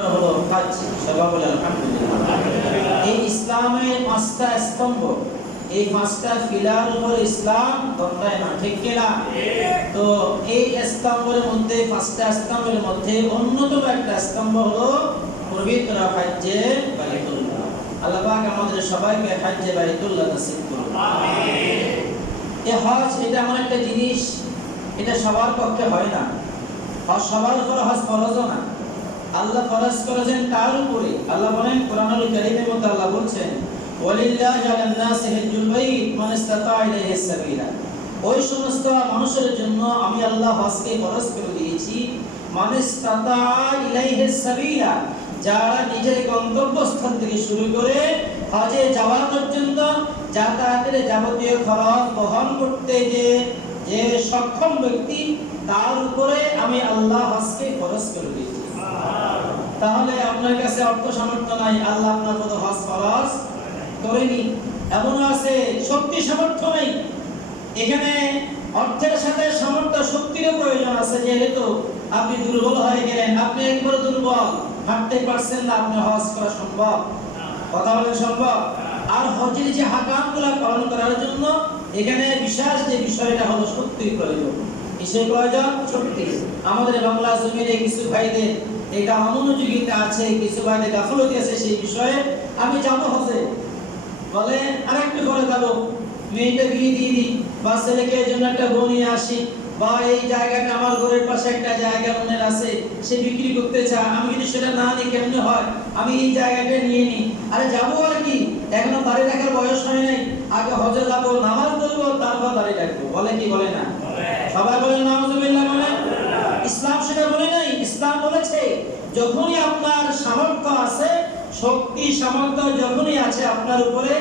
হলো হজ। সবাই বলে আলহামদুলিল্লাহ। এই ইসলামের পাঁচটা স্তম্ভ, এই পাঁচটা পিলার উপর ইসলাম দণ্ডায়মান, ঠিক কিনা? তো এই স্তম্ভের মধ্যে, পাঁচটা স্তম্ভের মধ্যে অন্যতম একটা স্তম্ভ হলো পবিত্র হজ্জে বাইতুল্লাহ। আল্লাহ পাক আমাদের সবাইকে হজ্জে বাইতুল্লাহ নসিব করুন, আমিন। এই হজ এটা এমন একটা জিনিস, এটা সবার পক্ষে হয় না। হজ সবার উপর হজ ফরজ না। আল্লাহ ফরজ করেছেন তার উপরে। আল্লাহ বলেন কোরআনুল কারীমের মধ্যে, আল্লাহ বলছেন ওয়ালিল্লাহি আলান নাসি হিজ্জুল বাইত মান ইসতাতা ইলাইহি সাবিলা। ওই সমস্ত মানুষের জন্য আমি আল্লাহ হজকে ফরজ করে দিয়েছি, মান ইসতাতা ইলাইহি সাবিলা, যারা নিজের গন্তব্যস্থান থেকে শুরু করে হজে যাওয়া পর্যন্ত যাতায়াতের যাবতীয় খরচ বহন করতে যে সক্ষম ব্যক্তি, তার উপরে আমি আল্লাহ হজকে ফরজ করে দিয়েছি। তাহলে আপনার কাছে অর্থ সামর্থ্য নাই, আল্লাহ আপনার মতো হজ ফরজ করেনি। এমন আছে শক্তি সামর্থ্য নেই, এখানে অর্থের সাথে সামর্থ্য শক্তিরও প্রয়োজন আছে। যেহেতু আপনি দুর্বল হয়ে গেলেন, আপনি একবারে দুর্বল, হাঁটতে পারছেন না, আপনি হজ করা সম্ভব? কথা বলেন সম্ভব? আর হজের যে হাকামগুলো পালন করার জন্য এখানে বিশেষ যে বিষয়টা হলো শক্তির প্রয়োজন। কিসের প্রয়োজন? শক্তি। আমাদের বাংলা জমিনে কিছু ভাইদের এটা অমনোযোগিতা আছে, কিছু ভাইদের গাফলতি আছে সেই বিষয়ে। আমি যাবো হজে, বলে আরেকটু করে যাবো, মেয়েটা বিয়ে দিয়ে দিই, বা ছেলেকে এই জন্য একটা বউ নিয়ে আসি, বা এই জায়গাটা আমার ঘরের পাশে একটা জায়গা অন্যের আছে, সে বিক্রি করতে চায়, আমি যদি সেটা না নিই কেমনে হয়, আমি এই জায়গাটা নিয়ে নিই। আরে যাবো আর কি, এখনো দাঁড়িয়ে রাখার বয়স হয় নাই, আগে হজে যাবো, নামাজ পড়বো, তারপর দাঁড়িয়ে রাখবো। বলে কি বলে না? সবাই বলেন নাউজুবিল্লাহ। বলে ইসলাম সেটা বলে নাই। ইসলাম বলেছে যখনই আপনার সামর্থ্য আছে, শক্তি সামর্থ্য যখনই আছে আপনার উপরে,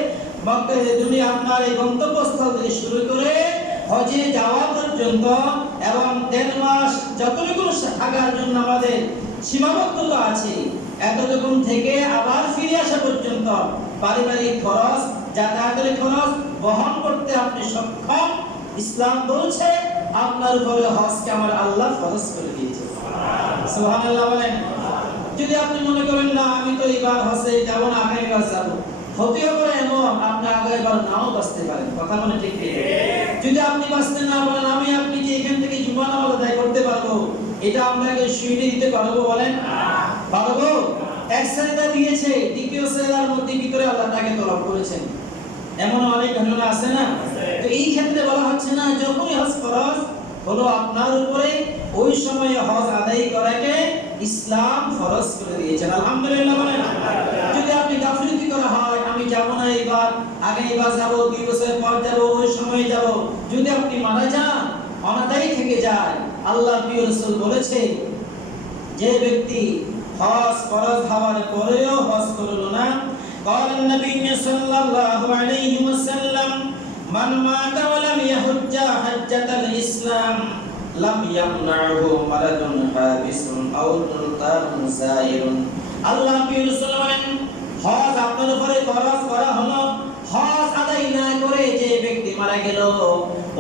দুনিয়া আপনার এই গন্তব্যস্থল থেকে শুরু করে হজে যাওয়া পর্যন্ত এবং 1.5 মাস যতটুকু থাকার জন্য আমাদের সীমাবদ্ধতা আছে, এতটুকু থেকে আবার ফিরে আসা পর্যন্ত পারিবারিক খরচ, যাতায়াতের খরচ বহন করতে আপনি সক্ষম। ইসলাম বলছে আপনার উপরে হজকে আমার আল্লাহ ফরজ করে দিয়েছে। সুবহানাল্লাহ বলেন। যদি আপনি মনে করেন না আমি তো এবার হজে যাব না, আগামীবার যাব, হতেও পারে এমন আপনি আগামীবার নাও বাঁচতে পারেন। কথা বলে ঠিক ঠিক। যদি আপনি বাঁচতে না পারেন, আপনি যে এখান থেকে জুমা নামাজ আদায় করতে পারবো, এটা আপনাকে সুবিধা দিতে পারবো? বলেন পারবো? এক সাজদা দিয়েছে, দ্বিতীয় সাজদার মধ্যে ভিতরে আল্লাহ তাকে তলব করেছেন, এমন অনেক ঘটনা আছে না? তো এই ক্ষেত্রে বলা হচ্ছে না যখনই হজ ফরজ হলো আপনার উপরে, ওই সময় হজ আদায় করাকে ইসলাম ফরজ করে দিয়েছেন। আলহামদুলিল্লাহ বলেন। যদি আপনি গাফিলতি করা হয়, আমি যাব না এবার, আগামীবার যাব, 2 বছর পর যাব, ওই সময় যাব, যদি আপনি মারা যান, অনাদায়ী থেকে যায়, আল্লাহ প্রিয় রাসূল বলেছে যে ব্যক্তি হজ ফরজ হওয়ার পরেও হজ করলো না, قال النبي صلى الله عليه وسلم من مات ولم يحج حجة الإسلام لم يمنعه مرض حابس أو سلطان زائر। আল্লাহ প্রিয় রাসূল বলেন, হজ আপনার উপরে ফরজ করা হলো, হজ আদায় না করে যে ব্যক্তি মারা গেল,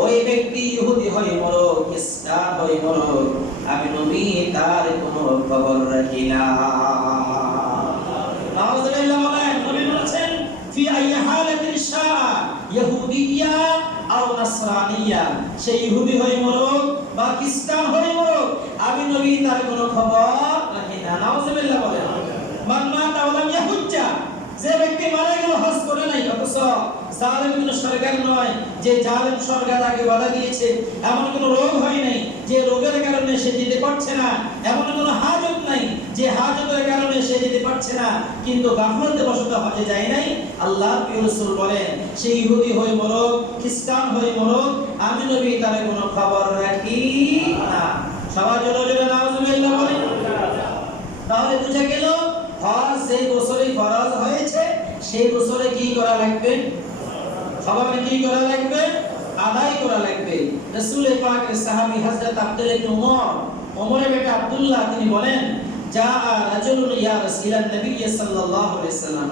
ওই ব্যক্তি ইহুদি হয়ে মরুক, খ্রিস্টান হয়ে মরুক, আমি নবী তার কোনো খবর রাখি না। নাউজুবিল্লাহ বলেন। নবী বলেছেন ফি আই হালাতিন শাআ ইহুদিয়্যা আও নাসরানিয়্যা, সে ইহুদি হয়ে মরুক বা খ্রিস্টান হয়ে মরুক, আমি নবী তার কোনো খবর রাখি না। নাউজুবিল্লাহ বলেন। মান মাতা ওয়া লাম ইয়াহুজ্জা, যে ব্যক্তি মারা গেল হজ করে নাই, অথচ জালেম কোন সরকার নয় যে জালেম সরকার তাকে বাধা দিয়েছে, এমন কোন রোগ হয় নাই যে রোগের কারণে সে যেতে পারছে না, এমন কোন হাজত নাই যে হাজতের কারণে সে যেতে পারছে না, কিন্তু গাফলতে বশত হজে যায় নাই, আল্লাহ প্রিয় রাসূল বলেন সে ইহুদি হয়ে মরুক, খ্রিস্টান হয়ে মরুক, আমি নবী তার কোনো খবর রাখি না। সবাই জোরে জোরে নাউজুবিল্লাহ বলেন। তাহলে বুঝা গেল হজ যে বছরে ফরজ হয়েছে সেই বছরে কি করা লাগবে? সবাই কি করা লাগবে? আদায় করা লাগবে। রাসূল পাকের সাহাবী হযরত আব্দুল্লাহ ইবনে ওমরের বেটা আব্দুল্লাহ তিনি বলেন, যা রাজুলুন ইয়া রাসূলুল্লাহ নবী সাল্লাল্লাহু আলাইহি ওয়াসাল্লাম,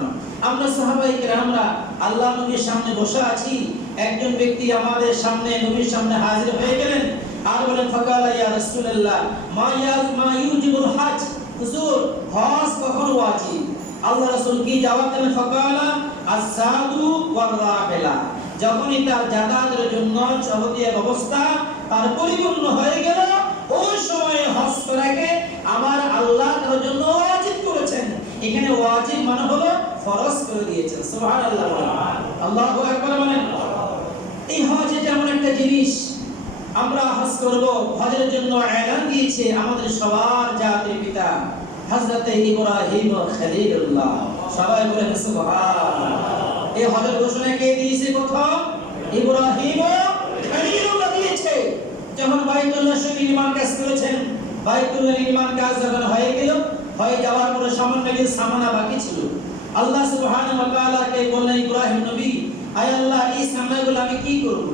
আমরা সাহাবায়ে কেরামরা আল্লাহ নবীর সামনে বসে আছি, একজন ব্যক্তি আমাদের সামনে নবীর সামনে হাজির হয়ে গেলেন আর বলেন, ফাকালা ইয়া রাসূলুল্লাহ মা ইউজিবুল হজ, হুজুর হজ কখন ওয়াজিব? আল্লাহ রাসূল কি জবাব দেন? ফাকালা আস-সাদু ওয়ার রাহিলা, যখনই তার যাতায়াতের জন্য যাবতীয় ব্যবস্থা তার পরিপূর্ণ হয়ে গেল, ওই সময়ে হজ করাকে আমার আল্লাহ তার জন্য ওয়াজিব করেছেন। এখানে ওয়াজিব মানে হলো ফরজ করে দিয়েছেন। সুবহানাল্লাহ, আল্লাহু আকবার বলেন। এই হজ যেমন একটা জিনিস, আমরা হজ করব, হজের জন্য এলান দিয়েছে আমাদের সবার জাতির পিতা হযরত ইব্রাহিম খলিলুল্লাহ। সবাই বলেন সুবহানাল্লাহ। এই হজের ঘোষণা কে দিয়েছে? প্রথম ইব্রাহিম খলিলুল্লাহ দিয়েছে। যখন বাইতুল্লাহ শরীফ নির্মাণ কাজ করেছেন, বাইতুল্লাহ নির্মাণ কাজ যখন হয়ে গেল, হয়ে যাওয়ার পরে সামান্য কিছু সামানা বাকি ছিল। আল্লাহ সুবহানাহু ওয়া তাআলা কে বললেন, ইব্রাহিম নবী, আয় আল্লাহ, এই সামানাগুলো আমি কি করব?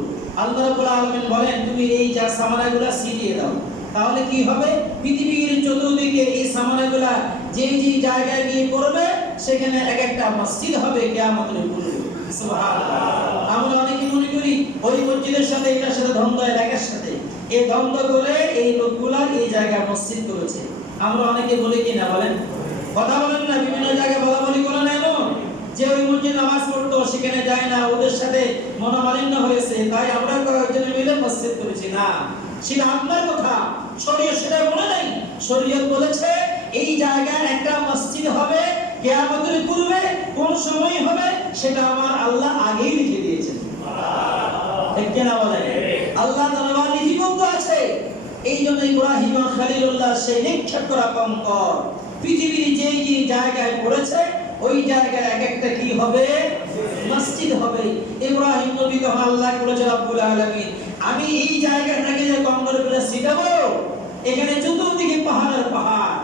আল্লাহ রাব্বুল আলামিন বলেন, তুমি এই যা সামানাগুলো ছিটিয়ে দাও, তাহলে কি হবে? পৃথিবীর চতুর্দিকে এই সামানাগুলো যে যে জায়গায় গিয়ে পড়বে, সেখানে এক একটা মসজিদ হবে কিয়ামতের পূর্বে। সুবহানাল্লাহ। আমরা অনেকে মনে করি ওই মসজিদের সাথে এটার সাথে দ্বন্দ্ব, এলাকার সাথে এই দ্বন্দ্ব করে এই লোকগুলা এই জায়গায় মসজিদ করেছে। আমরা অনেকে বলি কি না বলেন? কথা বলেন না, বিভিন্ন জায়গায় বলাবলি করে না, এমন যে ওই মসজিদ নামাজ পড়তো সেখানে যায় না, ওদের সাথে মনোমালিন্য হয়েছে, তাই আমরা কয়েকজন মিলে মসজিদ করেছি। না, সেটা আপনার কথা, শরীয়ত সেটা বলে নাই। শরীয়ত বলেছে এই জায়গায় একটা মসজিদ হবে কিয়ামতের পূর্বে, কোন সময় হবে সেটা আমার আল্লাহ আগেই লিখে দিয়েছেন। ঠিক না বলেন? আল্লাহ তাআলা লিপিবদ্ধ আছে। এই জন্য ইব্রাহিম খলিলুল্লাহ সেই নিক্ষেপ করা কঙ্কর পৃথিবীর যে যে জায়গায় পড়েছে, ওই জায়গায় এক একটা কি হবে? মসজিদ হবে। ইব্রাহিম নবী তো আল্লাহ বলেছে, রব্বুল আলামিন, আমি এই জায়গাটাকে যে কঙ্করগুলো ছিটাবো, এখানে চতুর্দিকে পাহাড় আর পাহাড়,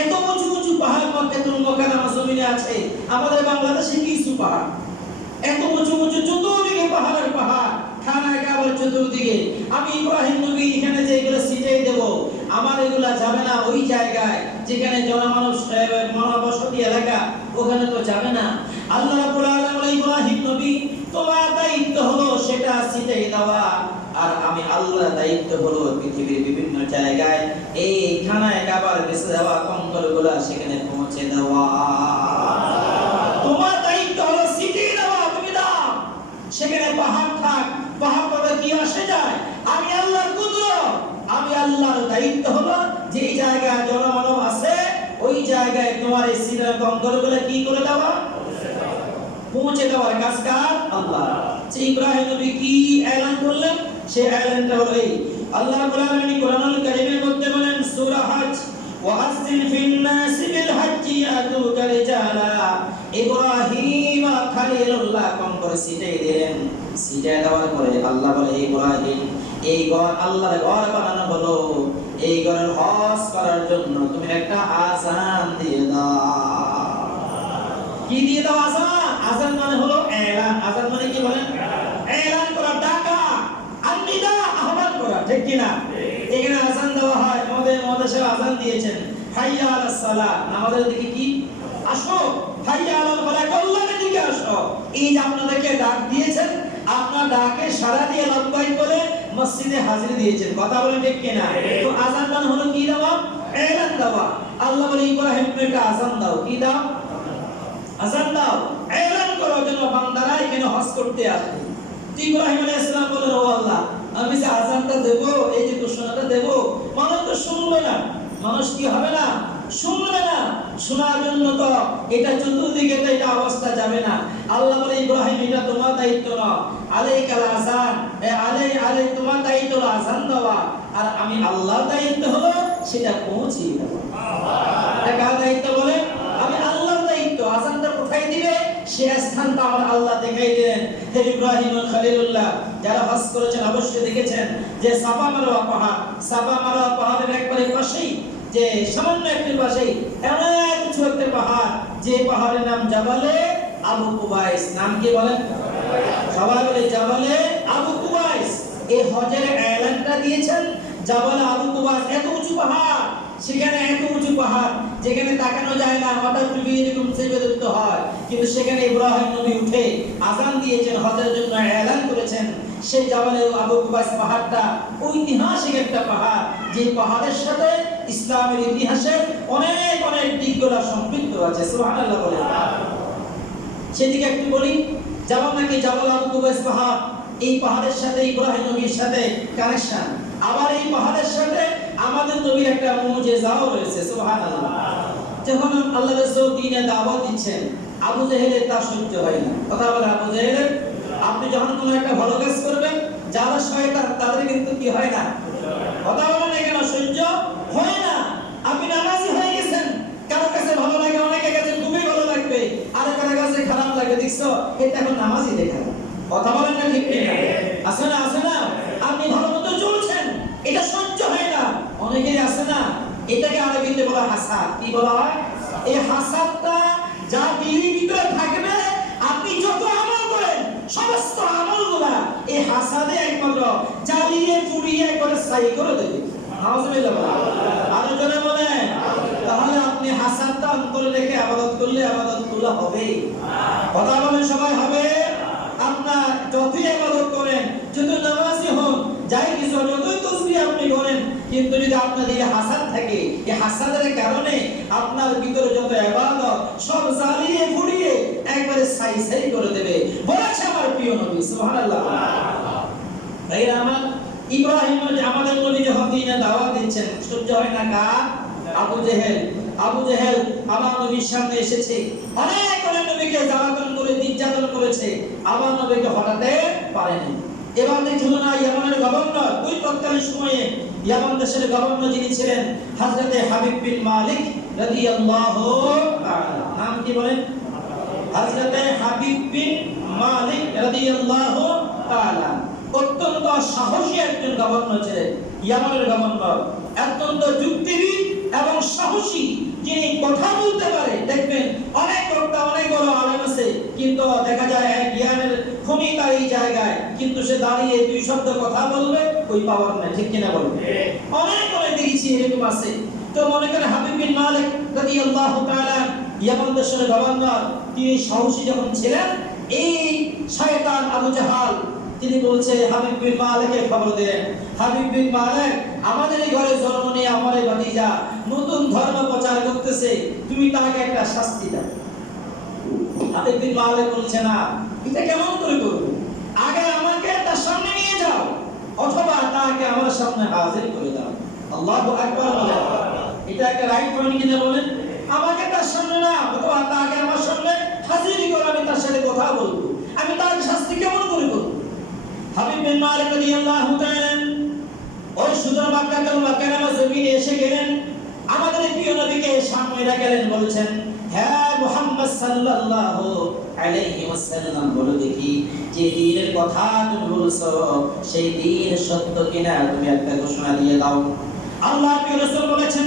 এত উঁচু উঁচু পাহাড় মক্কাতুল মুকাররমা জমিনে আছে। আমাদের বাংলাদেশে কিছু পাহাড়, এত উঁচু উঁচু চতুর্দিকে পাহাড় আর পাহাড়, খানায় কাবার চতুর্দিকে। আমি ইব্রাহিম নবী এখানে যে এগুলো ছিটিয়ে দেব, আমার এগুলা যাবে না ওই জায়গায় যেখানে জনমানব বসতি এলাকা, ওখানে তো যাবে না। আল্লাহ রাব্বুল আলামিন, ইব্রাহিম নবী তোমার দায়িত্ব হলো সেটা ছিটিয়ে দেওয়া, আর আমি আল্লাহ দায়িত্ব হলো পৃথিবীর বিভিন্ন জায়গায় এই খানায় কাবার বেঁচে যাওয়া কঙ্করগুলা সেখানে পৌঁছে দেওয়া। তোমার দায়িত্ব হলো ছিটিয়ে দেওয়া, তুমি দাও। সেখানে পাহাড় থাক, পাহাড় পর্বত কি আসে যায়, আমি আল্লাহর কুদরত, আমি আল্লাহর দায়িত্ব হলো যে এই জায়গায় জনমানব আছে, ওই জায়গায় তোমার এই সিরা কঙ্করগুলো কি করে দেওয়া? পৌঁছে দেওয়ার কাজ কার? আল্লাহ। যে ইব্রাহিম নবী কি এলান করলেন, সেই এলানটা হলো এই। আল্লাহ রাব্বুল আলামিন কোরআনুল কারীমের মধ্যে বলেন, সূরা হজ, ওয়াহসিন ফিন নাস বিল হজ্জি ইয়াতুকা রিজালা। ইব্রাহিম খলিলুল্লাহ কঙ্কর ছিটিয়ে দিলেন। ছিটিয়ে দেওয়ার পরে আল্লাহ বলে, ইব্রাহিম, এই ঘর আল্লাহর ঘর বানানো হলো, এই ঘরের হজ করার জন্য তুমি একটা আযান দিয়ে দাও। কি দিয়ে দাও? আযান। আযান মানে হলো এলান। আযান মানে কি বলেন? এলান করা, ডাকা, আননিদা, আহ্বান করা। ঠিক কি না? এখানে আযান দেওয়া হয়। আমাদের মাদ্রাসা আযান দিয়েছেন, হাইয়া আলাস সালাত, নামাজের দিকে কি আসো, হাইয়া আলাল ফালাহ, কল্যাণের দিকে আসো। এই যে আপনাদেরকে ডাক দিয়েছেন, আপনার ডাকে সাড়া দিয়ে লব্বাই করে মসজিদে হাজির দিয়েছেন। কথা বলেন ঠিক কি না? তো আযান মানে হলো কি দেওয়া? এলান দেওয়া। আল্লাহ বলে, ইব্রাহিমকে একটা আযান দাও। কি দাও? আযান দাও, এলান করো যেন বান্দারা এখানে হজ করতে আসে। ইব্রাহিম আলাইহিস সালাম বলেন, ও আল্লাহ, আমি যে আযানটা দেব, এই যে ঘোষণাটা দেব, মানুষ তো শুনবে না। মানুষ কি হবে না? শুনবে না। শোনার জন্য তো এটা চতুর্দিকে তো এটা অবস্থা যাবে না। আল্লাহ বলে, ইব্রাহিম, এটা তোমার দায়িত্ব না, আলাইকাল আযান, আলাই তোমার দায়িত্ব হলো আযান দেওয়া, আর আমি আল্লাহর দায়িত্ব হলো সেটা পৌঁছিয়ে দেওয়া। এটা কার দায়িত্ব বলে? আমি আল্লাহর দায়িত্ব। আযানটা কোথায় দিবে সে স্থানটা আমার আল্লাহ দেখাই দিলেন। হে ইব্রাহিম খলিলুল্লাহ, যারা হজ করেছেন অবশ্যই দেখেছেন যে সাফা মারওয়া পাহাড়, সাফা মারওয়া পাহাড়ের একবারে পাশেই, যে সামান্য একটি পাশেই এমন কিছু একটা পাহাড়, যে পাহাড়ের নাম জাবালে আবু কুবাইস। নাম কি বলেন? সবাই বলে জাবালে আবু কুবাইস। এই হজের এলানটা দিয়েছেন জাবালে আবু কুবাইস। এত উঁচু পাহাড়, সেখানে এত উঁচু পাহাড় যেখানে তাকানো যায় না, মাথা টুপি এরকম চেপে ধরতে হয়, কিন্তু সেখানে ইব্রাহিম নবী উঠে আযান দিয়েছেন, হজের জন্য এলান করেছেন। সেই জাবালে আবু কুবাইস পাহাড়টা ঐতিহাসিক একটা পাহাড়, যে পাহাড়ের সাথে ইসলামের ইতিহাসে অনেক অনেক দিকগুলো সম্পৃক্ত আছে। সুবহানাল্লাহ বলে সেদিকে একটু বলি। যেমন নাকি জাবাল আবু কুবাইস পাহাড়, এই পাহাড়ের সাথে ইব্রাহিম নবীর সাথে কানেকশন, আবার এই পাহাড়ের সাথে আমাদের নবীর একটা মুজিজাও রয়েছে। সুবহানাল্লাহ। যখন আল্লাহ রাসূল দ্বীনে দাওয়াত দিচ্ছেন, আবু জেহেলের তা সহ্য হয় না। কথা বলে আবু জেহেলের, আপনি যখন কোনো একটা ভালো কাজ করবেন, যারা শয়তান তাদের কিন্তু কি হয় না, কথা বলে না কেন, সহ্য হয় না। আপনি নামাজি হয়ে গেছেন, কারো কাছে ভালো লাগে, অনেকের কাছে খুবই ভালো লাগবে, আর কারো কাছে খারাপ লাগে, দেখছো এটা এখন নামাজি দেখা। কথা বলেন না ঠিক কিনা? আছে না, আছে না? আপনি ভালো মতো চলছেন, এটা সহ্য হয় না, অনেকেরই আছে না। এটাকে আরবিতে বলা হাসাদ। কি বলা হয়? এই হাসাদটা যা দিলের ভিতরে থাকবে, আপনি যত আমল করেন সমস্ত আমলগুলা এই হাসাদে একমাত্র জ্বালিয়ে পুড়িয়ে একবারে ছাই করে দেবে। নাউজুবিল্লাহ। আরো জোরে বলেন। তাহলে আপনি হাসাদটা অন্তরে রেখে ইবাদত করলে ইবাদতগুলো হবে। কথা বলেন সবাই, হবে? আপনার যতই ইবাদত করেন, যত নামাজি হন, যাই কিছু যতই তাসবিহ আপনি করেন, কিন্তু যদি আপনার দিলে হাসাদ থাকে, এই হাসাদের কারণে আপনার ভিতরে যত ইবাদত সব জ্বালিয়ে পুড়িয়ে একবারে ছাই ছাই করে দেবে বলেছে আমার প্রিয় নবী। সুবহানাল্লাহ। ভাইরা আমার, ইব্রাহিম আমাদের নবী যখন দ্বীনে দাওয়াত দিচ্ছেন, সহ্য হয় না কার? আবু জেহেল। আবু জেহেল আমার নবীর সামনে এসেছে, অনেক অনেক নবীকে জ্বালাতন করে নির্যাতন করেছে, আমার নবীকে হটাতে পারেনি। এবার দেখুন না, ইয়ামানের গভর্নর, ওই তৎকালীন সময়ে ইয়ামান দেশের গভর্নর যিনি ছিলেন হযরতে হাবিব বিন মালিক রাদিয়াল্লাহু তাআলা। নাম কি বলেন? হযরতে হাবিব বিন মালিক রাদিয়াল্লাহু তাআলা। অত্যন্ত সাহসী একজন গভর্নর ছিলেন, ইয়ামানের গভর্নর, অত্যন্ত যুক্তিবিদ এবং সাহসী, যিনি কথা বলতে পারে। দেখবেন অনেক বক্তা, অনেক বড় আলেম আছে, কিন্তু দেখা যায় এক জ্ঞানের খনি তার এই জায়গায়, কিন্তু সে দাঁড়িয়ে দুই শব্দ কথা বলবে, ওই পাওয়ার নাই। ঠিক কিনা বলবে? অনেক অনেক দেখেছি এরকম আছে। তো মনে করেন হাবিব বিন মালিক রাদিয়াল্লাহু তাআলা ইয়ামান দেশের গভর্নর, তিনি সাহসী যখন ছিলেন, এই শয়তান আবু জাহাল তিনি বলছে হাবিব বিন মালিককে খবর দিলেন, হাবিব বিন মালিক আমাদের এই ঘরে জন্ম নিয়ে আমার এই ভাতিজা নতুন ধর্ম প্রচার করতেছে, তুমি তাকে একটা শাস্তি দাও। হাবিব বিন মালিক বলছে, না, এটা কেমন করে করব? আগে আমাকে তার সামনে নিয়ে যাও, অথবা তাকে আমার সামনে হাজির করে দাও। আল্লাহু আকবার বলেন। এটা একটা রাইট পয়েন্ট কিনা বলেন? আমাকে তার সামনে না, অথবা তাকে আমার সামনে হাজির করে আমি তার সাথে কথা বলবো, আমি তার শাস্তি কেমন করে করব? হাবিব বিন মালিক রাদিয়াল্লাহু তাআলা ওই সুদর মক্কা কালেমা জমিনে এসে গেলেন, আমাদের প্রিয় নবীকে সামনে রাখলেন, বলছেন, হ্যাঁ মুহাম্মদ সাল্লাল্লাহু আলাইহি ওয়াসাল্লাম, বলো দেখি যে দ্বীনের কথা তুমি বলছো সেই দ্বীন সত্য কিনা, তুমি একটা ঘোষণা দিয়ে দাও। আল্লাহর প্রিয় রাসূল বলেছেন,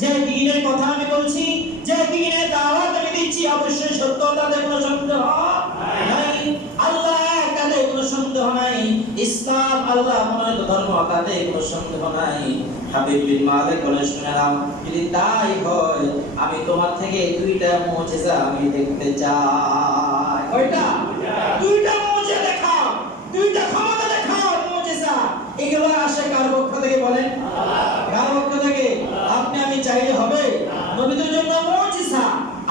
যে দ্বীনের কথা আমি বলছি, যে দ্বীনের দাওয়াত আমি দিচ্ছি, অবশ্যই সত্য, তাতে কোনো সন্দেহ নাই। আল্লাহ তাতে কোনো সন্দেহ নাই, ইসলাম আল্লাহ মনোনীত ধর্ম, তাতে কোনো সন্দেহ নাই। হাবিব বিন মালিক বলে, শুনে নাও, যদি তাই হয় আমি তোমার থেকে দুইটা মুজিজা আমি দেখতে চাই। কয়টা? দুইটা মুজিজা দেখাও, দুইটা ক্ষমতা দেখাও, মুজিজা। এগুলো আসে কার পক্ষ থেকে বলেন? কার পক্ষ থেকে? আপনি আমি চাইলে হবে? নবীদের জন্য মুজিজা,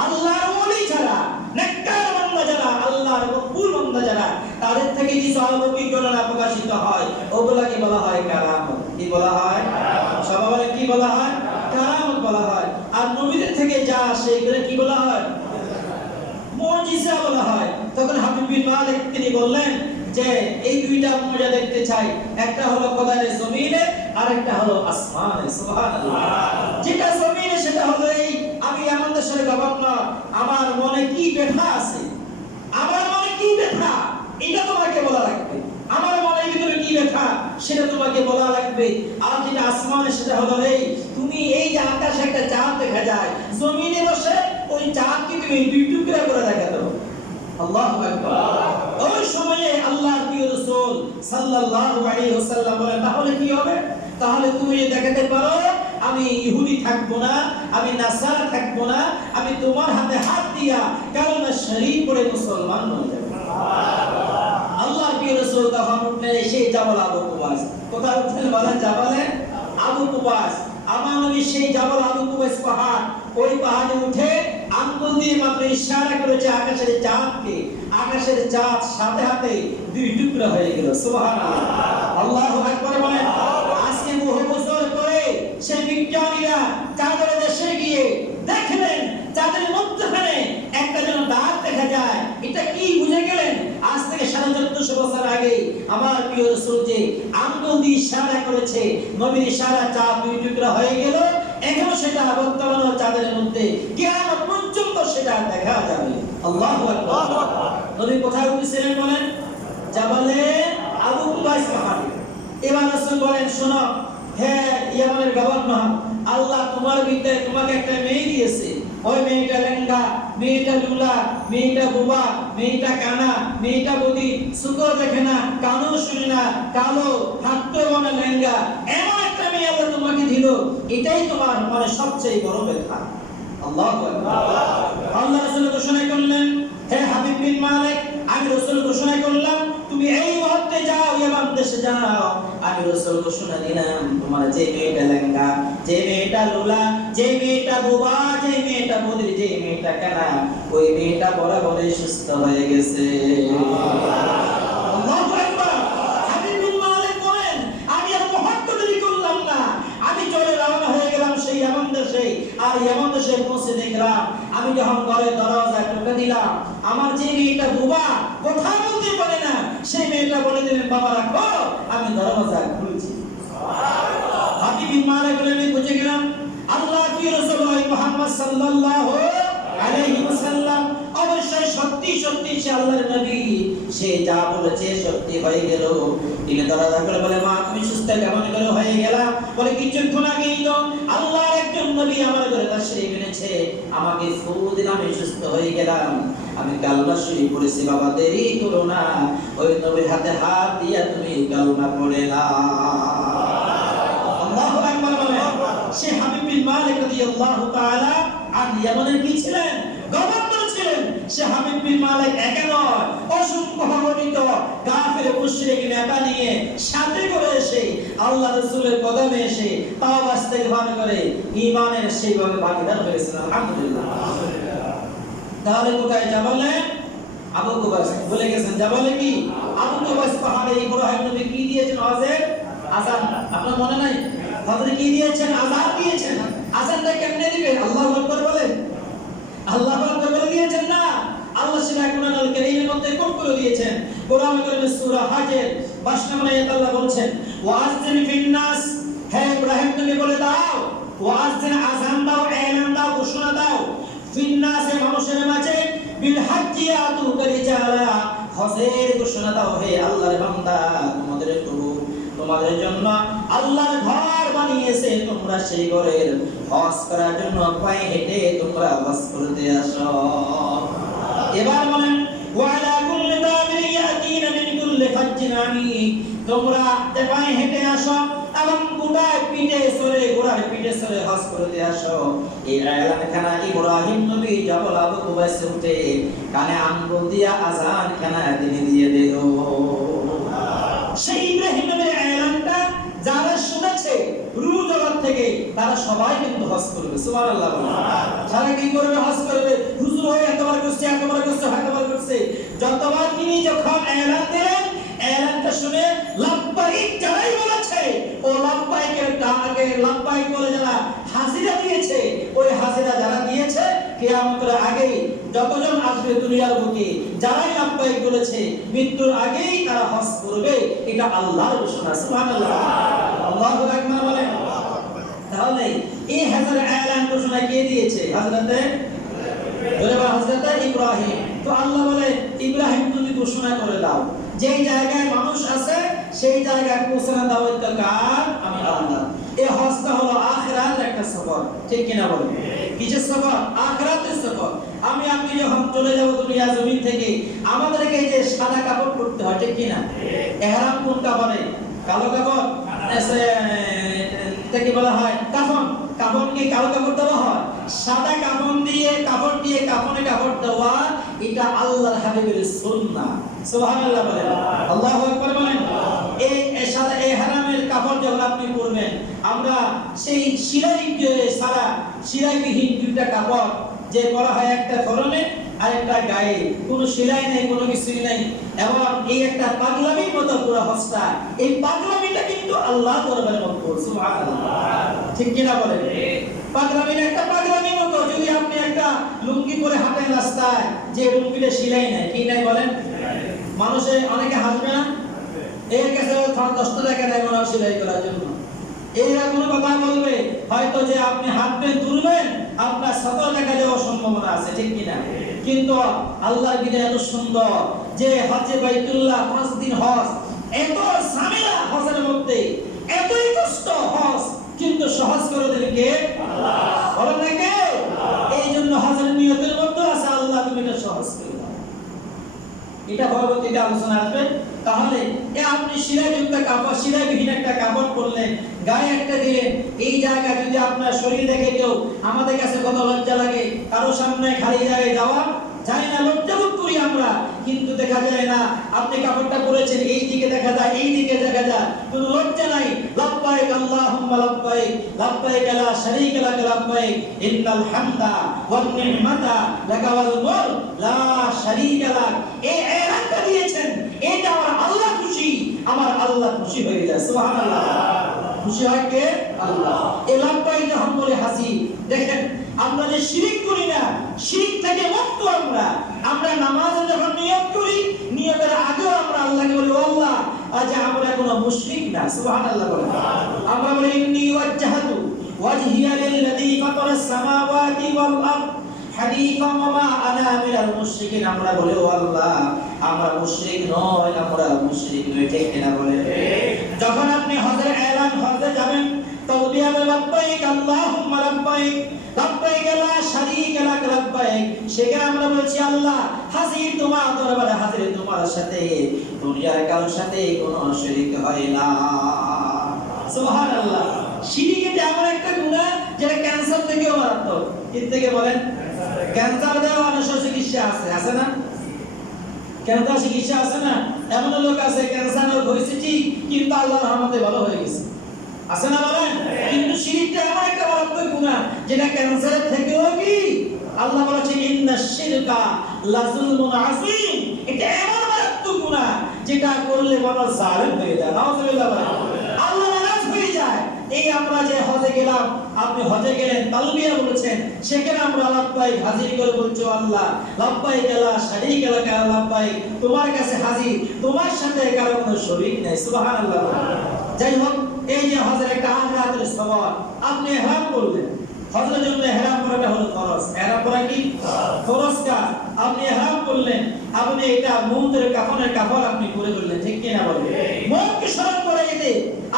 আল্লাহর ওলি যারা, নেককার বান্দা যারা, আল্লাহর মকবুল বান্দা যারা, তাদের থেকে কিছু অলৌকিক ঘটনা প্রকাশিত হয়, ওগুলাকে বলা হয় কারামত। কি বলা হয়? সবাই বলে কি বলা হয়? কারামত বলা হয়। আর নবীদের থেকে যা আসে এগুলো কি বলা হয়? মুজিজা বলা হয়। তখন হাবিব বিন মালিক তিনি বললেন যে এই দুইটা মুজিজা দেখতে চাই, একটা হলো খোদার জমিনে, আর একটা হলো আসমানে। সুবহানাল্লাহ। যেটা জমিনে সেটা হলো এই, আমি ইয়ামান দেশের গভর্নর, আমার মনে কি ব্যথা আছে, আমার মনে কি ব্যথা, এটা তোমাকে বলা লাগবে। আমার মনের ভিতরে কি ব্যথা সেটা তোমাকে বলা লাগবে। আর যেটা আসমানে সেটা হলো এই, তুমি এই যে আকাশে একটা চাঁদ দেখা যায়, জমিনে বসে ওই চাঁদকে তুমি দুই টুকরা করে দেখাতে হবে। আল্লাহু আকবার। ওই সময়ে আল্লাহর প্রিয় রাসূল সাল্লাল্লাহু আলাইহি ওয়াসাল্লাম বলেন, তাহলে কি হবে? তাহলে তুমি দেখাতে পারো আমি ইহুদি থাকবো না, আমি নাসারা থাকবো না, আমি তোমার হাতে হাত দিয়া কালেমা শরীফ পড়ে মুসলমান হয়ে যাব। আল্লাহর প্রিয় রাসূল তখন উঠলেন সেই জাবাল আবু কুবাস। কোথায় উঠলেন বলেন? জাবালে আবু কুবাস। আমার নবী সেই জাবল আবু কুবাইস পাহাড়, ওই পাহাড়ে উঠে আঙ্গুল দিয়ে মাত্র ইশারা করেছে আকাশের চাঁদকে, আকাশের চাঁদ সাথে সাথে দুই টুকরা হয়ে গেল। সুবহানাল্লাহ, আল্লাহু আকবার বলেন। আজকে বহু বছর পরে সেই বিজ্ঞানীরা চাঁদের দেশে গিয়ে দেখলেন চাঁদের মধ্যখানে একটা যেন দাগ দেখা যায়। এটা কি বুঝে গেলেন? আজ থেকে 1450 বছর আগে আমার প্রিয় রাসূল যে আঙ্গুল দিয়ে ইশারা করেছে, নবীর ইশারা চাঁদ দুই টুকরা হয়ে গেল। এখনো সেটা বর্তমানে চাঁদের মধ্যে কিয়ামত পর্যন্ত সেটা দেখা যাবে। আল্লাহু আকবার। নবী কোথায় উঠেছিলেন বলেন? জাবালে আবু কুবাইস পাহাড়ে। এবার রাসূল বলেন, শোনো হে ইয়ামানের গভর্নর, আল্লাহ তোমার ভিতরে তোমাকে একটা মেয়ে দিয়েছে। ওই মেয়েটা লেঙ্গা, মেয়েটা লুলা, মেয়েটা বোবা, মেয়েটা কানা, মেয়েটা বদি, সুতো দেখে না, কানও শুনে না, কালো, হাঁটতেও মনে লেঙ্গা, এমন একটা মেয়ে আল্লাহ তোমাকে দিল। এটাই তোমার মানে সবচেয়ে বড় ব্যথা। আল্লাহু আকবার। আল্লাহ রাসূল ঘোষণা করলেন, হে হাবিব বিন মালিক, আমি রাসূল ঘোষণা করলাম তুমি এই মুহূর্তে যাও, ইয়ামান দেশে যাও। আমি রাসূল ঘোষণা দিলাম তোমার যে মেয়েটা লেঙ্গা, যে মেয়েটা লুলা, যে মেয়েটা বোবা, যে মেয়েটা বধির, যে মেয়েটা কানা, ওই মেয়েটা বরাবরই সুস্থ হয়ে গেছে। আল্লাহু আকবার। হাবিব বিন মালিক বলেন, আমি আর মুহূর্ত দেরি করলাম না, আমি চলে রওনা হয়ে গেলাম সেই ইয়ামান দেশে। আর ইয়ামান দেশে পৌঁছে দেখলাম, আমি যখন ঘরের দরজায় টোকা দিলাম, আমার যে মেয়েটা বোবা, কথা বলতে পারে না, সেই মেয়েটা বলে দিলেন, বাবা রাখো, আমি দরজা খুলছি। সুবহানাল্লাহ। হাবিব বিন মালিক বলেন, আমি বুঝে গেলাম আল্লাহ কি রাসূলুল্লাহ মুহাম্মদ সাল্লাল্লাহু আলাইহি ওয়াসাল্লাম অবশ্যই সত্যি সত্যি সে আল্লাহর নবী, সে যা বলেছে সত্যি হয়ে গেল। তিনি দরজা খুলে বলে, মা তুমি সুস্থ কেমন করে হয়ে গেলা? বলে, কিছুক্ষণ আগেই তো আল্লাহর একজন নবী আমার ঘরে তাশরীফ এনেছে, আমাকে ফু দিল, আমি সুস্থ হয়ে গেলাম। আমি কালমা শরীফ পড়েছি, বাবা দেরি করো না, ওই নবীর হাতে হাত দিয়া তুমি কালমা পড়ে নাও। আল্লাহু আকবার বলে। সে হাবিব বিন মালিক রাদিয়াল্লাহু তাআলা আর ইয়ামানের কি ছিলেন? গভর্নর ছিলেন। সে হাবিব বিন মালিক একা নয়, অসংখ্য অগণিত কাফের মুশরিক নেতা নিয়ে সাথে করে এসে আল্লাহ রাসূলের কদমে এসে তাওবা ইস্তেগফার করে ঈমানের সেইভাবে ভাগীদার হয়েছেন। আলহামদুলিল্লাহ। তাহলে কোথায় জাবালে আবু কুবাইস বলে গেছেন? জাবালে কি আবু কুবাইস পাহাড়ে ইব্রাহিম নবী কি দিয়েছেন? আযান। আযান আপনার মনে নাই? হযরত কি দিয়েছেন? আযান দিয়েছেন। আযানটা কেমনে দিবেন? আল্লাহু আকবার বলেন। আল্লাহু আকবার বলে দিয়েছেন না, আল্লাহ সেটা কোরআনুল কারীমের মধ্যে কোট করে দিয়েছেন। কোরআন কারীমের সূরা হাজের ৫ নম্বর আয়াতে আল্লাহ বলছেন, ওয়াযিন ফিন নাস, হে ইব্রাহিম তুমি বলে দাও, ওয়াযিন আযান দাও, এলান দাও, ঘোষণা দাও, ফিন নাসে মানুষের মাঝে, বিল হাজ্জি আতুকা রিজালা, হজের ঘোষণা দাও, হে আল্লাহর বান্দা তোমাদের প্রভু তোমাদের জন্য আল্লাহর ঘর বানিয়েছে, তোমরা সেই ঘরের হজ করার জন্য পায়ে হেঁটে তোমরা হজ করতে আসো। এবার বলেন, ওয়ালা কুল্লি দাবির ইয়াতিনা মিন কুল্লি ফাজ্জিন আমিক, তোমরা পায়ে হেঁটে আসো এবং ঘোড়ার পিঠে চড়ে, ঘোড়ার পিঠে চড়ে হজ করতে আসো। এই এলাকাখানা ইব্রাহিম নবী জাবাল আবু কুবাইস উঠে কানে আঙ্গুল দিয়া আযান খানা তিনি দিয়ে দিল। সেই ইব্রাহিম নবীর এলানটা যারা শুনেছে রূহ জগৎ থেকে, তারা সবাই কিন্তু হজ করবে। সুবহানাল্লাহ। যারা কি করবে? হজ করবে। হুজুর হয়ে এতবার করছে, এতবার করছে, এতবার করছে, যতবার তিনি যখন এলান দিলেন, এলানটা শুনে লাব্বাইক যারাই বলেছে, ও লাব্বাইকের আগে লাব্বাইক বলে যারা হাজিরা দিয়েছে, ওই হাজিরা যারা দিয়েছে কিয়ামতের আগে যতজন আসবে দুনিয়ার বুকে, যারাই লাব্বাইক বলেছে, মৃত্যুর আগেই তারা হজ করবে। এটা আল্লাহর ঘোষণা। সুবহানাল্লাহ। আল্লাহু আকবার বলেন। তাহলে এই হাজার এলান ঘোষণা কে দিয়েছে? হযরতে ইব্রাহিম। তো আল্লাহ বলে, ইব্রাহিম তুমি ঘোষণা করে দাও, যেই জায়গায় মানুষ আছে সেই জায়গায় পৌঁছানো দাওয়াত কার? আমি আল্লাহ। এই হজটা হলো আখিরাতের একটা সফর, ঠিক কিনা বলেন? কিসের সফর? আখিরাতের সফর। আমি আপনি যখন চলে যাব দুনিয়া জমিন থেকে, আমাদেরকে এই যে সাদা কাপড় পরতে হয়, ঠিক কিনা? ইহরাম কোন কাপড়ে? কালো কাপড় এটাকে বলা হয় কাফন। কাফনকে কালো কাপড় দেওয়া হয়, সাদা কাপড় দিয়ে কাফনে কাপড় দেওয়া, এটা আল্লাহর হাবিবের সুন্নাহ। সুবহানাল্লাহ বলেন। আল্লাহু আকবার বলেন। এই সাদা ইহরামের কাপড় যখন আপনি পরবেন, আমরা সেই সিলাই সারা সিলাইবিহীন দুইটা কাপড় যে পরা হয় একটা ফরমে আর একটা গায়ে, কোনো সেলাই নেই, কোনো কিছুই নাই, এবং এই একটা পাগলামির মতো পুরো হস্তা, এই পাগলামিটা কিন্তু আল্লাহ দরবারে মকবুল। সুবহানাল্লাহ, ঠিক কিনা বলেন? পাগলামির একটা পাগলামির মতো যদি আপনি একটা লুঙ্গি পরে হাঁটেন রাস্তায়, যে লুঙ্গিতে সেলাই নাই, কি নাই বলেন? মানুষে অনেকে হাসবে না, এর কাছে 10 টাকা দেয় মনে সেলাই করার জন্য, এইরকম কথা বলবে হয়তো যে আপনি হাঁটবেন তুলবেন আপনার 17 টাকা দেওয়ার সম্ভাবনা আছে, ঠিক কিনা? কিন্তু আল্লাহর বিধান এত সুন্দর যে হজে বাইতুল্লাহ 5 দিন হজ, এত ঝামেলা হজের মধ্যে, এতই কষ্ট হজ, কিন্তু সহজ করে দিলেন কে? আল্লাহ। বলেন না কে? এই জন্য হজের নিয়তের মধ্যে আছে আল্লাহ তুমি এটা সহজ করে দাও। এটা পরবর্তীতে আলোচনা আসবে। তাহলে আপনি সিলাইযুক্ত কাপড়, সিলাইবিহীন একটা কাপড় পরলেন, গায়ে একটা দিলেন, এই জায়গা যদি আপনার শরীর দেখে কেউ, আমাদের কাছে কত লজ্জা লাগে কারো সামনে খালি জায়গায় যাওয়া যায় না, লজ্জা বোধ করি আমরা, কিন্তু দেখা যায় না আপনি কাপড়টা পরেছেন, এই দিকে দেখা যায়, এই দিকে দেখা যায়, কোনো লজ্জা নাই। লাব্বাইক আল্লাহুম্মা লাব্বাইক, লাব্বাইক লা শারীকা লাক লাব্বাইক, ইন্নাল হামদা ওয়ান নি'মাতা লাকা ওয়াল মুলক লা শারীকা লাক, এই এলানটা দিয়েছেন, এটা আমার আল্লাহ খুশি, আমার আল্লাহ খুশি হয়ে যায়। সুবহানাল্লাহ, খুশি হয় কে? আল্লাহ। এই লাব্বাইক যখন বলে হাসি, দেখেন আমরা যে শিরক করি না, শিরক থেকে মুক্ত আমরা। আমরা নামাজে যখন নিয়ত করি, নিয়তের আগেও আমরা আল্লাহকে বলি ও আল্লাহ, আজ আমরা কোনো মুশরিক না। সুবহানাল্লাহ বলেন। আমরা বলি ইন্নী ওয়াজ্জাহতু ওয়াজহিয়া লিল্লাযী ফাতারাস সামাওয়াতি ওয়াল আরদ হানিফান ওয়া মা আনা মিনাল মুশরিকিন। আমরা বলি ও আল্লাহ, আমরা মুশরিক নই, আমরা মুশরিক নই, ঠিক কিনা বলেন? যখন আপনি হজের এলান, হজে যাবেন, তালবিয়া লাব্বাইক আল্লাহুম্মা লাব্বাইক, লাব্বাইক লা শারীকা লাক লাব্বাইক, সেখানে আমরা বলছি আল্লাহ হাজির তোমার দরবারে, হাজির তোমার সাথে দুনিয়ার কারোর সাথে কোনো শরীক হয় না। সুবহানাল্লাহ। শিরক এটা এমন একটা গুনাহ যেটা ক্যান্সার থেকেও মারাত্মক। কি থেকে বলেন? ক্যান্সার দেওয়া মানুষের চিকিৎসা আছে, আছে না? ক্যান্সার চিকিৎসা আছে না? এমন লোক আছে ক্যান্সার হয়েছে ঠিক, কিন্তু আল্লাহর রহমতে ভালো হয়ে গেছে, আছে না বলেন? কিন্তু শিরকটা এমন একটা মারাত্মক গুনাহ যেটা ক্যান্সারের থেকেও কি আল্লাহ বলেছেন ইন্নাশ শিরকা লাযুলমুন আযীম, এটা এমন মারাত্মক গুনাহ যেটা করলে মানুষ জালেম হয়ে যায়। নাউযুবিল্লাহ বলেন, আল্লাহ নারাজ হয়ে যায়। এই আমরা যে হজে গেলাম, আপনি হজে গেলেন, তালবিয়া বলেছেন, সেখানে আমরা লাব্বাইক হাজির করে বলছো আল্লাহ লাব্বাইক লা শারীকা লাক লাব্বাইক, তোমার কাছে হাজির, তোমার সাথে কারো কোনো শরীক নেই। সুবহানাল্লাহ। যাই হোক, এই যে হজের একটা আখরাতের সওয়াব, আপনি ইহরাম করলেন, হজের জন্য ইহরাম করাটা হলো ফরজ। ইহরাম করা কি ফরজ কাজ। আপনি ইহরাম করলেন, আপনি এটা মুহূর্তের কাফনের কাপড় আপনি পরে করলেন, ঠিক কি না বলেন? মনকে স্মরণ করে যেতে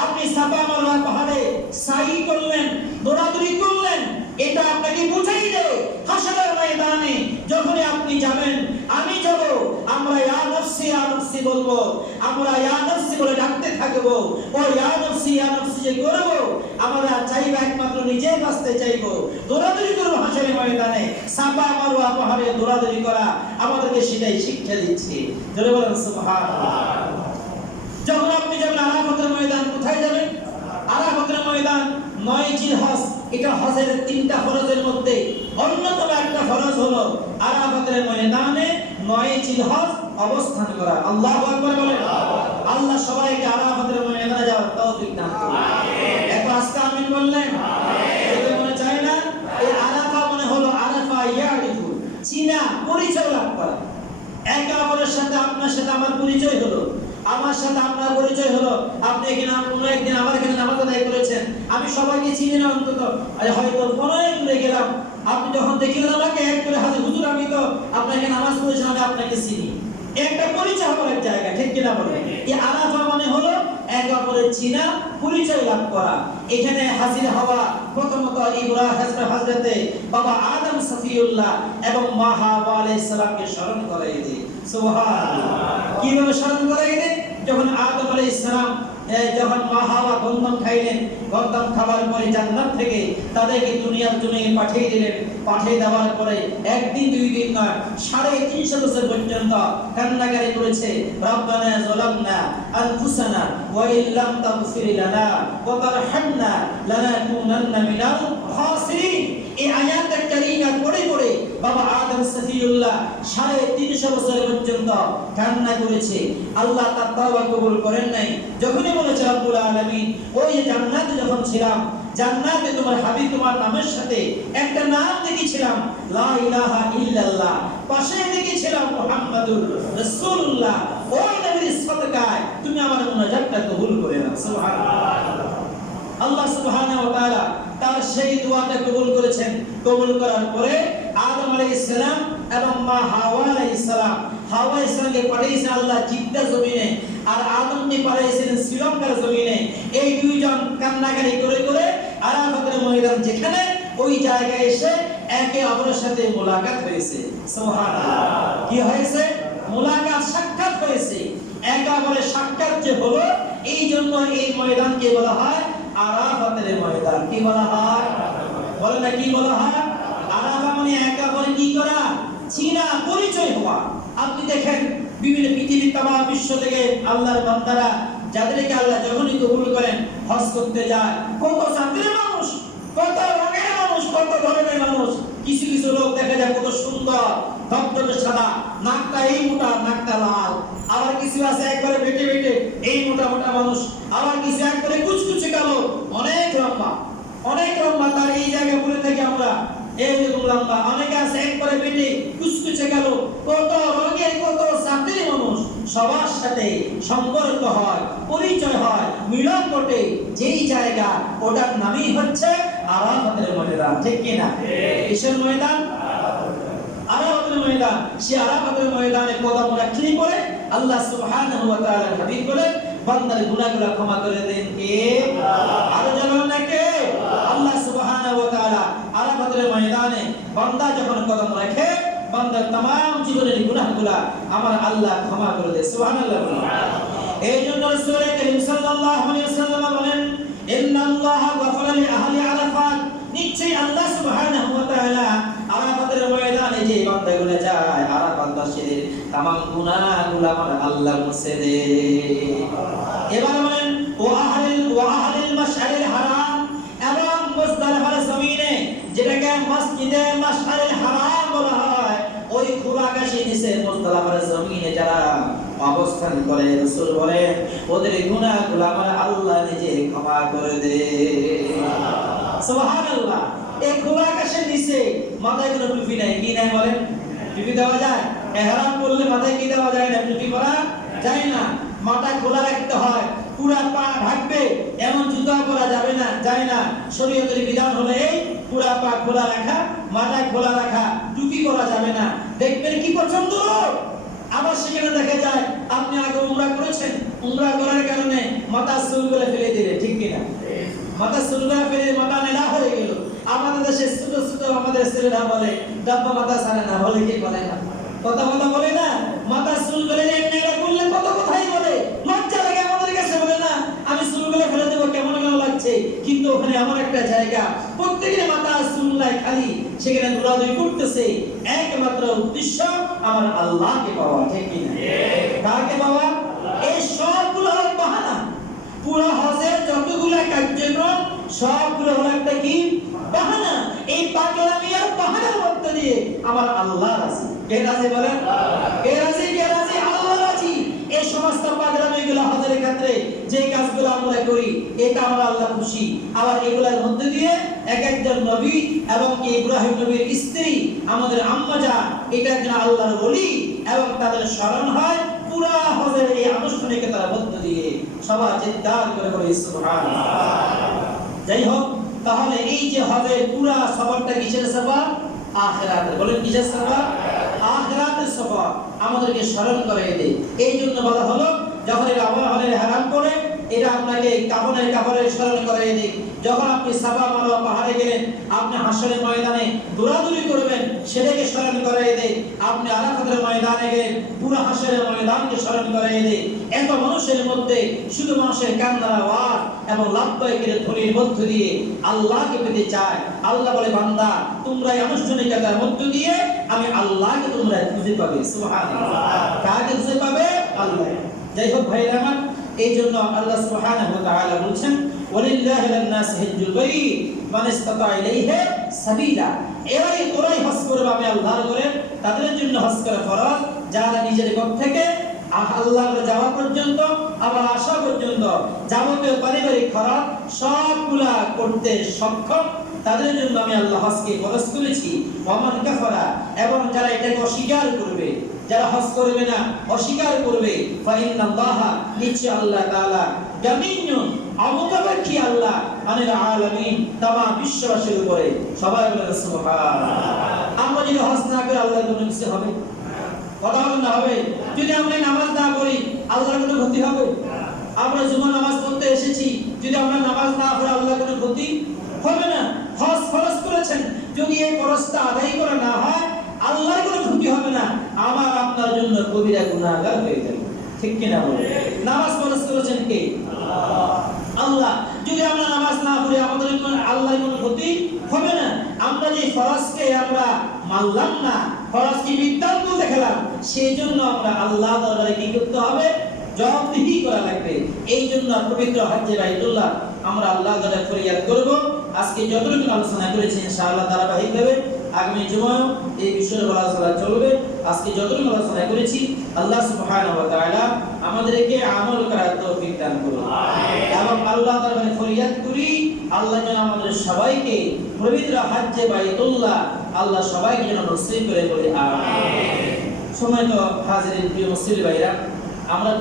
আপনি সাফা মারওয়া পাহাড়ে সাই করলেন, দৌড়াদৌড়ি করলেন, এটা আপনাকে বুঝাই দেয় হাসরের ময়দানে যখন আপনি যাবেন, আমি যাব, আমরা ইয়া নফসি বলবো, আমরা ইয়া নফসি বলে ডাকতে থাকবো, ও ইয়া নফসি যে করব, আমরা চাইবো একমাত্র নিজে বাঁচতে চাইবো, দৌড়াদৌড়ি করব হাসরের ময়দানে। সাফা মারওয়া পাহাড়ে দৌড়াদৌড়ি করা আমাদেরকে সেটাই শিক্ষা দিচ্ছে। জোরে বলেন সুবহানাল্লাহ। যখন আপনি যাবেন আরাফাতের ময়দান, কোথায় যাবেন? আরাফাতের ময়দান 9 জিলহজ, এটা হজের 3টা ফরজের মধ্যে অন্যতম একটা ফরজ হলো আরাফাতের ময়দানে 9 জিলহজ অবস্থান করা। আল্লাহু আকবার বলেন। আল্লাহ সবাইকে আরাফাতের ময়দানে যাওয়ার তৌফিক দান করুন। আমিন। একবার আস্তে আমিন বললেন? আমিন। এটা মনে চায় না? এই আরাফা মানে হলো আরাফা ইয়ারিফু, চিনা, পরিচয় লাভ করা। একে অপরের সাথে আপনার সাথে আমার পরিচয় হলো, আমার সাথে আপনার পরিচয় হলো, আপনি এখানে কোনো একদিন আমার এখানে নামাজ আদায় করেছেন, আমি সবাইকে চিনি না, অন্তত হয়তো কোনো দূরে গেলাম, আপনি যখন দেখলেন আমাকে এক করে হাজির, হুজুর আমি তো আপনাকে নামাজ পড়েছিলাম, আমি আপনাকে চিনি, একটা পরিচয় হওয়ার এক জায়গা, ঠিক কিনা বলেন? এই আরাফা মানে হলো একে অপরের চিনা, পরিচয় লাভ করা। এখানে হাজির হওয়া প্রথমত হযরতে বাবা আদম সফিউল্লাহ এবং মা হাওয়া আলাইহিস সালামকে স্মরণ করাই দেয়। সুবহানাল্লাহ। কিভাবে স্মরণ করাই দেয়? যখন আদম আলাইহিস সালাম যখন মা হাওয়া গন্ধম খাইলেন, গন্ধম খাবার পরে জান্নাত থেকে তাদেরকে দুনিয়ার জমিনে পাঠিয়ে দিলেন। পাঠিয়ে দেওয়ার পরে একদিন দুই দিন নয়, 350 বছর পর্যন্ত কান্নাকারি করেছে। রব্বানা যালামনা আনফুসানা ওয়া ইল্লাম তাগফির লানা ওয়া তারহামনা লানাকুনান্না মিনাল খাসিরিন। এই আয়াতের কারিমা পড়ে পড়ে বাবা আদম সফিউল্লাহ 350 বছর পর্যন্ত কান্না করেছে। আল্লাহ তার তওবা কবুল করেন নাই। যখনই বলেছে রব্বুল আলামিন, ওই জান্নাতে যখন ছিলাম, জান্নাতে তোমার হাবিব তোমার নামের সাথে একটা নাম লিখেছিলাম, লা ইলাহা ইল্লাল্লাহ, পাশে লিখেছিলাম মুহাম্মাদুর রাসূলুল্লাহ। ওই নবীর সাদকায় তুমি আমার মুনাজাতটা কবুল করে নাও। সুবহানাল্লাহ। আল্লাহ সুবহানাহু ওয়া তাআলা তার সেই দোয়াটা কবুল করেছেন। কবুল করার পরে আদম আলাইহিস সালাম এবং মা হাওয়া আলাইহিস সালাম, হাওয়া আলাইহিস সালামকে পাঠিয়েছেন আল্লাহ জিদ্দা জমিনে, আর আদমকে পাঠিয়েছেন শ্রীলঙ্কার জমিনে। এই দুইজন কান্নাকারি করে করে আরাফাতের ময়দান যেখানে, ওই জায়গায় এসে একে অপরের সাথে মোলাকাত হয়েছে। সুবহানাল্লাহ। কি হয়েছে? মোলাকাত, সাক্ষাৎ হয়েছে। একে অপরের সাক্ষাৎ যে হলো, এই জন্য এই ময়দানকে বলা হয় আরাফাতের ময়দান। কি বলা হয়? বলেন না, কি বলা হয়? আরাফা মানে একে অপরের কি করা? চিনা, পরিচয় হওয়া। আপনি দেখেন বিভিন্ন পৃথিবীর तमाम বিশ্ব থেকে আল্লাহর বান্দারা যাদেরকে আল্লাহ যখনই কবুল করেন হজ করতে যায়, কত জাতির মানুষ, কত রঙের মানুষ, কত ধরনের মানুষ। কিছু কিছু লোক দেখা যায় কত সুন্দর, ধবধবে সাদা, নাকটা এই মোটা, নাকটা লাল। আবার কিছু আছে একবারে বেটে বেটে এই মোটা মোটা মানুষ। আবার কিছু একবারে কুচকুচে কালো, অনেক লম্বা, অনেক লম্বা। তার এই জায়গায় বলে থাকি আমরা এইরকম লম্বা। অনেকে আছে একবারে বেটে কুচকুচে কালো। কত রঙের, কত জাতির মানুষ। সবার সাথে সম্পর্ক হয়, পরিচয় হয়, মিলন ঘটে যেই জায়গা, ওটার নামই হচ্ছে আরাফাতের ময়দান। ঠিক কি না? কিসের ময়দান? আরাফাতের ময়দান। সেই আরাফাতের ময়দানে কদম রাখলে পরে আল্লাহ সুবহানাহু ওয়া তাআলার হাবিব বলেন, বান্দার গুনাহগুলো ক্ষমা করে দেন কে? আরো জানান না কে? আল্লাহ সুবহানাহু ওয়া তাআলা আরাফাতের ময়দানে বান্দা যখন কদম রাখে, বান্দার तमाम জীবনের গুনাহগুলো আমার আল্লাহ ক্ষমা করে দেয়। সুবহানাল্লাহ। এইজন্য রাসূল করিম সাল্লাল্লাহু আলাইহি ওয়াসাল্লাম বলেন, ইন্নাল্লাহা গাফারা লি আহলি আরাফাত। নিশ্চয়ই আল্লাহ সুবহানাহু ওয়া তাআলা আরাফাতের ময়দানে যে বান্দাগুলো যায়, আরাফাতবাসীদের तमाम গুনাহগুলো আমার আল্লাহ মুছে দেয়। এবার বলেন, ওয়া আহলিল মাশআরিল হারাম, এবং মুজদালিফার জমিনে যেটাকে মসজিদে মাশআরিল হারাম বলা হয়, ওই খুরাকাশি নিচে মুজদালিফার জমিনে যারা অবস্থান করে, রাসূল বলেন ওদের গুনাহগুলো আমার আল্লাহ নিজে ক্ষমা করে দেয়। সুবহানাল্লাহ। এই খুরাকাশের নিচে মাথায় কোনো টুপি নাই, কি নাই বলেন? টুপি দেওয়া যায়? ইহরাম করলে মাথায় কি দেওয়া যায় না? টুপি পরা যায় না। মাথা খোলা রাখতে হয়, পুরা পা ঢাকবে, এমন জুতা পরা যাবে না, যায় না। শরীয়তের বিধান হলো এই, পুরা পা খোলা রাখা, মাথা খোলা রাখা, টুপি পরা যাবে না। দেখবেন কি পছন্দ। আবার সেখানে দেখা যায় আপনি আগে উমরা করেছেন, উমরা করার কারণে মাথা চুলগুলো ফেলে দিলে, ঠিক কিনা? মাথা চুলগুলো ফেলে মাথা নেড়া হয়ে গেল। আমাদের দেশে ছোট ছোট আমাদের ছেলেরা বলে ডাব্বা মাথা ছাড়ে না, বলে কি বলে না, কথা বলে না, মাথা চুলগুলো নেড়া করলে কত কথাই বলে, লজ্জা লাগে আমাদের কাছে। বলে না আমি চুলগুলো ফেলে দেবো, কেমন কেমন লাগছে। কিন্তু ওখানে আমার একটা জায়গা, প্রত্যেকের মাথা চুলগুলো খালি, সেখানে দৌড়াদৌড়ি করতেছে। একমাত্র উদ্দেশ্য আমার আল্লাহকে পাওয়া। ঠিক কিনা? কাকে পাওয়া? এই সবগুলো হলো বাহানা। পুরো হজের যতগুলো কার্যক্রম সবগুলো হলো একটা কি? বাহানা। এই পাগলামি আর বাহানার মধ্যে দিয়ে আমার আল্লাহ রাজি। কে রাজি বলেন? কে রাজি? কে রাজি? আল্লাহ রাজি। এই সমস্ত পাগলামিগুলো হজের ক্ষেত্রে যে কাজগুলো আমরা করি, এটা আমার আল্লাহ খুশি। আবার এগুলোর মধ্যে দিয়ে এক একজন নবী এবং ইব্রাহিম নবীর স্ত্রী আমাদের আম্মা জান, এটা একজন আল্লাহর ওলি, এবং তাদের স্মরণ হয় পুরা হজের এই আনুষ্ঠানিকতার মধ্যে দিয়ে। সবাই চিৎকার করে বলি সুবহানাল্লাহ। যাই হোক, তাহলে এই যে হজের পুরা সফরটা কিসের সফর? আখিরাতের। বলেন কিসের সফর? আখিরাতের সফর। আমাদেরকে স্মরণ করে দেয়। এই জন্য বলা হলো, যখন এটা আবহাওয়ার হারাম করে, এটা আপনাকে কাফনের স্মরণ করে দেয়। যখন আপনি সাফা মারওয়া পাহাড়ে গেলেন, আপনি হাসরের ময়দানে দৌড়াদৌড়ি করবেন, সেটাকে স্মরণ করাই দেয়, আপনি আরাফাতের ময়দানে গেলেন, পুরো হাসরের ময়দানকে স্মরণ করাই দেয়। এত মানুষের মধ্যে শুধু মানুষের কান্নার আওয়াজ এবং লাব্বাইকের ধ্বনির মধ্য দিয়ে আল্লাহকে পেতে চায়। আল্লাহ বলে, বান্দা তোমরা এই আনুষ্ঠানিকতার মধ্য দিয়ে আমি আল্লাহকে তোমরা খুঁজে পাবে। সুবহানাল্লাহ। কাকে খুঁজে পাবে? আল্লাহ। যাই হোক ভাইরা আমার, এই জন্য আল্লাহ সুবহানাহু ওয়া তাআলা বলছেন, ওয়ালিল্লাহি লিন-নাসি হিজ্জুল বাইত মান ইসতাতা ইলাইহি সাবিলা। ওরাই হজ করবে আমি আল্লাহর ঘরে, তাদের জন্য হজ করা ফরজ যারা নিজের ঘর থেকে আল্লাহর ঘরে যাওয়া পর্যন্ত, আবার আসা পর্যন্ত যাবতীয় পারিবারিক খরচ সবগুলা করতে সক্ষম, তাদের জন্য আমি আল্লাহ হজকে ফরজ করেছি। ওয়ামান কাফারা, এবং যারা এটাকে অস্বীকার করবে, যারা হজ করবে না, অস্বীকার করবে, ফাইন্নাল্লাহা, নিশ্চয় আল্লাহ তাআলা গানিয়্যুন, অমুখাপেক্ষী আল্লাহ, আনিল আলামিন, তামাম বিশ্ববাসীর উপরে। সবাই বলেন সুবহানাল্লাহ। আমরা যদি হজ না করি আল্লাহর কোনো কিছু হবে? কথা হবে না? হবে। যদি আমরা নামাজ না পড়ি আল্লাহর কোনো ক্ষতি হবে? আমরা জুমা নামাজ পড়তে এসেছি, যদি আমরা নামাজ না পড়ি আল্লাহর কোনো ক্ষতি হবে না? হজ ফরজ করেছেন, যদি এই ফরজটা আদায় করা না হয় আল্লাহর কোনো ক্ষতি হবে না, আমার আপনার জন্য কবিরা গুনাহগার হয়ে যাবে। ঠিক কি না বলেন? নামাজ ফরজ করেছেন কে? আল্লাহ। যদি আমরা নামাজ না পড়ি আমাদের আল্লাহর কোনো ক্ষতি হবে না। আমরা যে ফরজকে আমরা মানলাম না, ফরজকে বিদ্যান্ত দেখালাম, সেই জন্য আমরা আল্লাহ দরবারে কি করতে হবে? জবাবদিহি করা লাগবে। এই জন্য পবিত্র হজ্জে বাইতুল্লাহ আমরা আল্লাহ দরবারে ফরিয়াদ করব। আজকে যতটুকু আলোচনা করেছি ইনশাআল্লাহ ধারাবাহিকভাবে আগামী জুমায় এই বিষয়ে আলোচনা চলবে। আজকে যতটুকু আলোচনা করেছি আল্লাহ সুবহানাহু ওয়া তাআলা আমাদেরকে আমল করার তৌফিক দান করুন। এবং আল্লাহ দরবারে ফরিয়াদ করি আল্লাহ যেন আমাদের সবাইকে পবিত্র হজ্জে বাইতুল্লাহ আল্লাহ সবাইকে যেন নসিব করে বলি আমিন। সময় তো হাজিরিন প্রিয় মুসলিম ভাইরা, আমরা